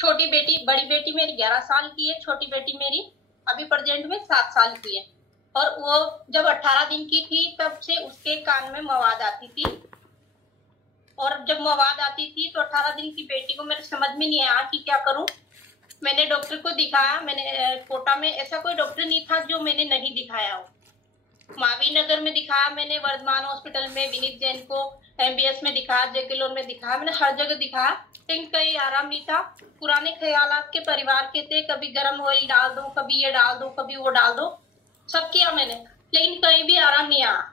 छोटी बेटी, बड़ी बेटी मेरी 11 साल की है, छोटी बेटी मेरी अभी प्रेजेंट में 7 साल की है। और वो जब 18 दिन की थी तब से उसके कान में मवाद आती थी, और जब मवाद आती थी तो 18 दिन की बेटी को मेरे समझ में नहीं आया कि क्या करूं। मैंने डॉक्टर को दिखाया, मैंने कोटा में ऐसा कोई डॉक्टर नहीं था जो मैंने नहीं दिखाया हो। मावी नगर में दिखाया मैंने, वर्धमान हॉस्पिटल में विनीत जैन को, एमबीएस में दिखाया, जेकेलोन में दिखाया, मैंने हर जगह दिखाया, लेकिन कहीं आराम नहीं था। पुराने ख्यालात के परिवार के थे, कभी गर्म ऑयल डाल दो, कभी ये डाल दो, कभी वो डाल दो, सब किया मैंने, लेकिन कहीं भी आराम नहीं आया।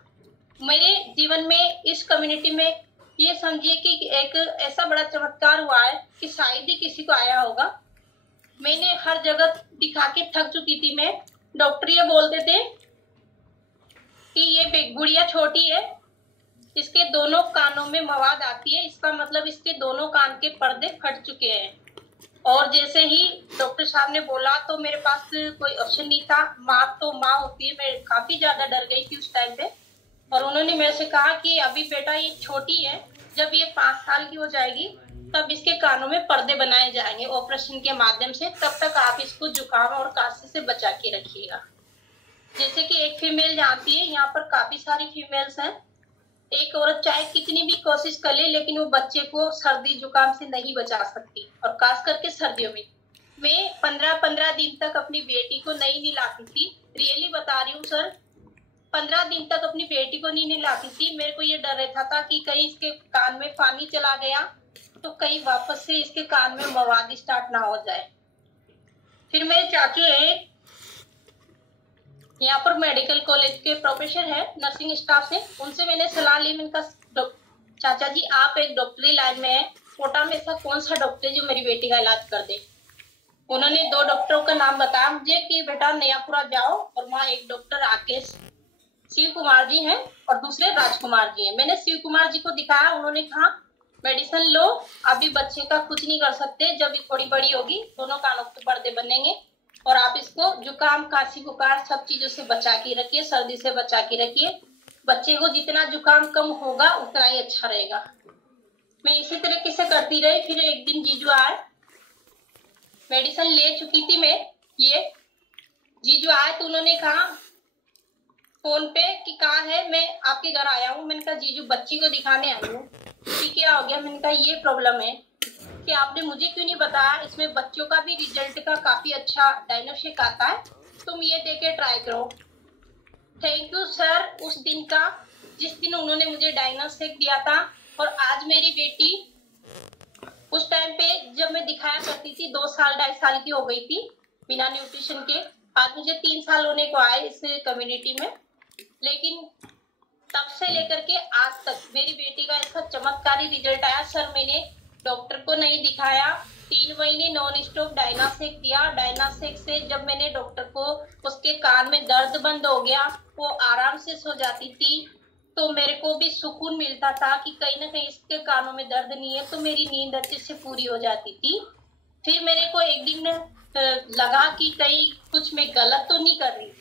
मेरे जीवन में इस कम्युनिटी में ये समझिए कि एक ऐसा बड़ा चमत्कार हुआ है कि शायद ही किसी को आया होगा। मैंने हर जगह दिखा के थक चुकी थी मैं। डॉक्टर ये बोलते थे कि ये गुड़िया छोटी है, इसके दोनों कानों में मवाद आती है, इसका मतलब इसके दोनों कान के पर्दे फट चुके हैं। और जैसे ही डॉक्टर साहब ने बोला तो मेरे पास कोई ऑप्शन नहीं था। माँ तो माँ होती है, मैं काफी ज्यादा डर गई थी उस टाइम पे। और उन्होंने मेरे से कहा कि अभी बेटा ये छोटी है, जब ये 5 साल की हो जाएगी तब इसके कानों में पर्दे बनाए जाएंगे ऑपरेशन के माध्यम से, तब तक आप इसको जुकाम और खांसी से बचा के रखिएगा। जैसे कि एक फीमेल जानती है, यहाँ पर काफी सारी फीमेल्स हैं। एक औरत चाहे कितनी भी कोशिश कर ले लेकिन वो बच्चे को सर्दी जुकाम से नहीं बचा सकती, और खास करके सर्दियों में। मैं 15-15 दिन तक अपनी बेटी को नहीं नहलाती थी, रियली बता रही हूँ सर, 15 दिन तक अपनी बेटी को नहीं नहलाती थी। मेरे को ये डर रहता था कि कहीं इसके कान में पानी चला गया तो कहीं वापस से इसके कान में मवाद स्टार्ट ना हो जाए। फिर मेरे चाचू है, यहाँ पर मेडिकल कॉलेज के प्रोफेसर है, नर्सिंग स्टाफ से, उनसे मैंने सलाह ली। मैंने कहा चाचा जी आप एक डॉक्टरी लाइन में है, कोटा में ऐसा कौन सा डॉक्टर है जो मेरी बेटी का इलाज कर दे। उन्होंने 2 डॉक्टरों का नाम बताया मुझे कि बेटा नयापुरा जाओ, और वहाँ एक डॉक्टर आके शिव कुमार जी हैं और दूसरे राजकुमार जी हैं। मैंने शिव कुमार जी को दिखाया, उन्होंने कहा मेडिसिन लो, अभी बच्चे का कुछ नहीं कर सकते, जब ये थोड़ी बड़ी होगी दोनों कानों के पर्दे बनेंगे, और आप इसको जुकाम खांसी बुखार सब चीजों से बचा के रखिए, सर्दी से बचा के रखिए। बच्चे को जितना जुकाम कम होगा उतना ही अच्छा रहेगा। मैं इसी तरीके से करती रही। फिर एक दिन जीजू आए, मेडिसिन ले चुकी थी मैं, ये जीजू आए तो उन्होंने कहा फोन पे कि कहाँ है, मैं आपके घर आया हूँ। मैंने कहा जीजू बच्ची को दिखाने आई हूँ। ठीक क्या हो गया? मैंने कहा ये प्रॉब्लम है कि आपने मुझे क्यों नहीं बताया, इसमें बच्चों का भी रिजल्ट का काफी अच्छा डायग्नोस्टिक आता है, तुम ये देके ट्राई करो। थैंक यू सर उस दिन का, जिस दिन उन्होंने मुझे डायग्नोस्टिक दिया था। और आज मेरी बेटी, उस टाइम पे जब मैं दिखाया करती थी 2 साल 2.5 साल की हो गई थी बिना न्यूट्रिशन के। आज मुझे 3 साल होने को आए इस कम्युनिटी में, लेकिन तब से लेकर के आज तक मेरी बेटी का ऐसा चमत्कारी रिजल्ट आया। सर मैंने डॉक्टर को नहीं दिखाया, 3 महीने नॉन स्टॉप डायनासेक दिया। डायनासेक से जब मैंने डॉक्टर को, उसके कान में दर्द बंद हो गया, वो आराम से सो जाती थी, तो मेरे को भी सुकून मिलता था कि कहीं ना कहीं इसके कानों में दर्द नहीं है, तो मेरी नींद अच्छे से पूरी हो जाती थी। फिर मेरे को एक दिन लगा कि कहीं कुछ मैं गलत तो नहीं कर रही,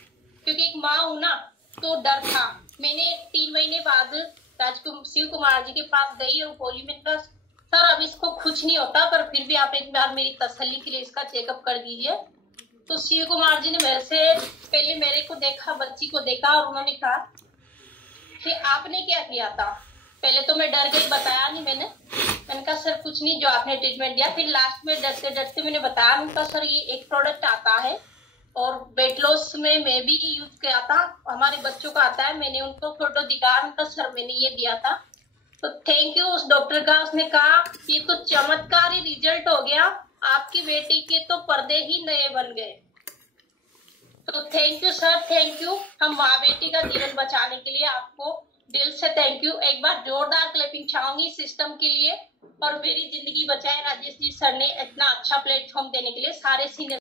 क्योंकि एक माँ हूं ना, तो डर था। मैंने 3 महीने बाद शिव कुमार जी के पास गई और बोली, मैंने कहा सर अब इसको कुछ नहीं होता, पर फिर भी आप एक बार मेरी तसल्ली के लिए इसका चेकअप कर दीजिए। तो शिव कुमार जी ने मेरे से पहले मेरे को देखा, बच्ची को देखा, और उन्होंने कहा कि आपने क्या किया था। पहले तो मैं डर गई, बताया नहीं मैंने कहा सर कुछ नहीं, जो आपने ट्रीटमेंट दिया। फिर लास्ट में डरते डरते मैंने बताया, मैंने कहा सर ये एक प्रोडक्ट आता है और वेट लॉस में मैं भी यूज किया था, हमारे बच्चों का आता है। मैंने उनको फोटो दिखाया, उनका सर मैंने ये दिया था। तो थैंक यू उस डॉक्टर का, उसने कहा ये तो चमत्कारी रिजल्ट हो गया, आपकी बेटी के तो पर्दे ही नए बन गए। तो thank you sir, thank you. हम माँ बेटी का जीवन बचाने के लिए आपको दिल से थैंक यू। एक बार जोरदार क्लैपिंग चाहूंगी सिस्टम के लिए, और मेरी जिंदगी बचाए राजेश जी सर ने इतना अच्छा प्लेटफॉर्म देने के लिए, सारे सीनियर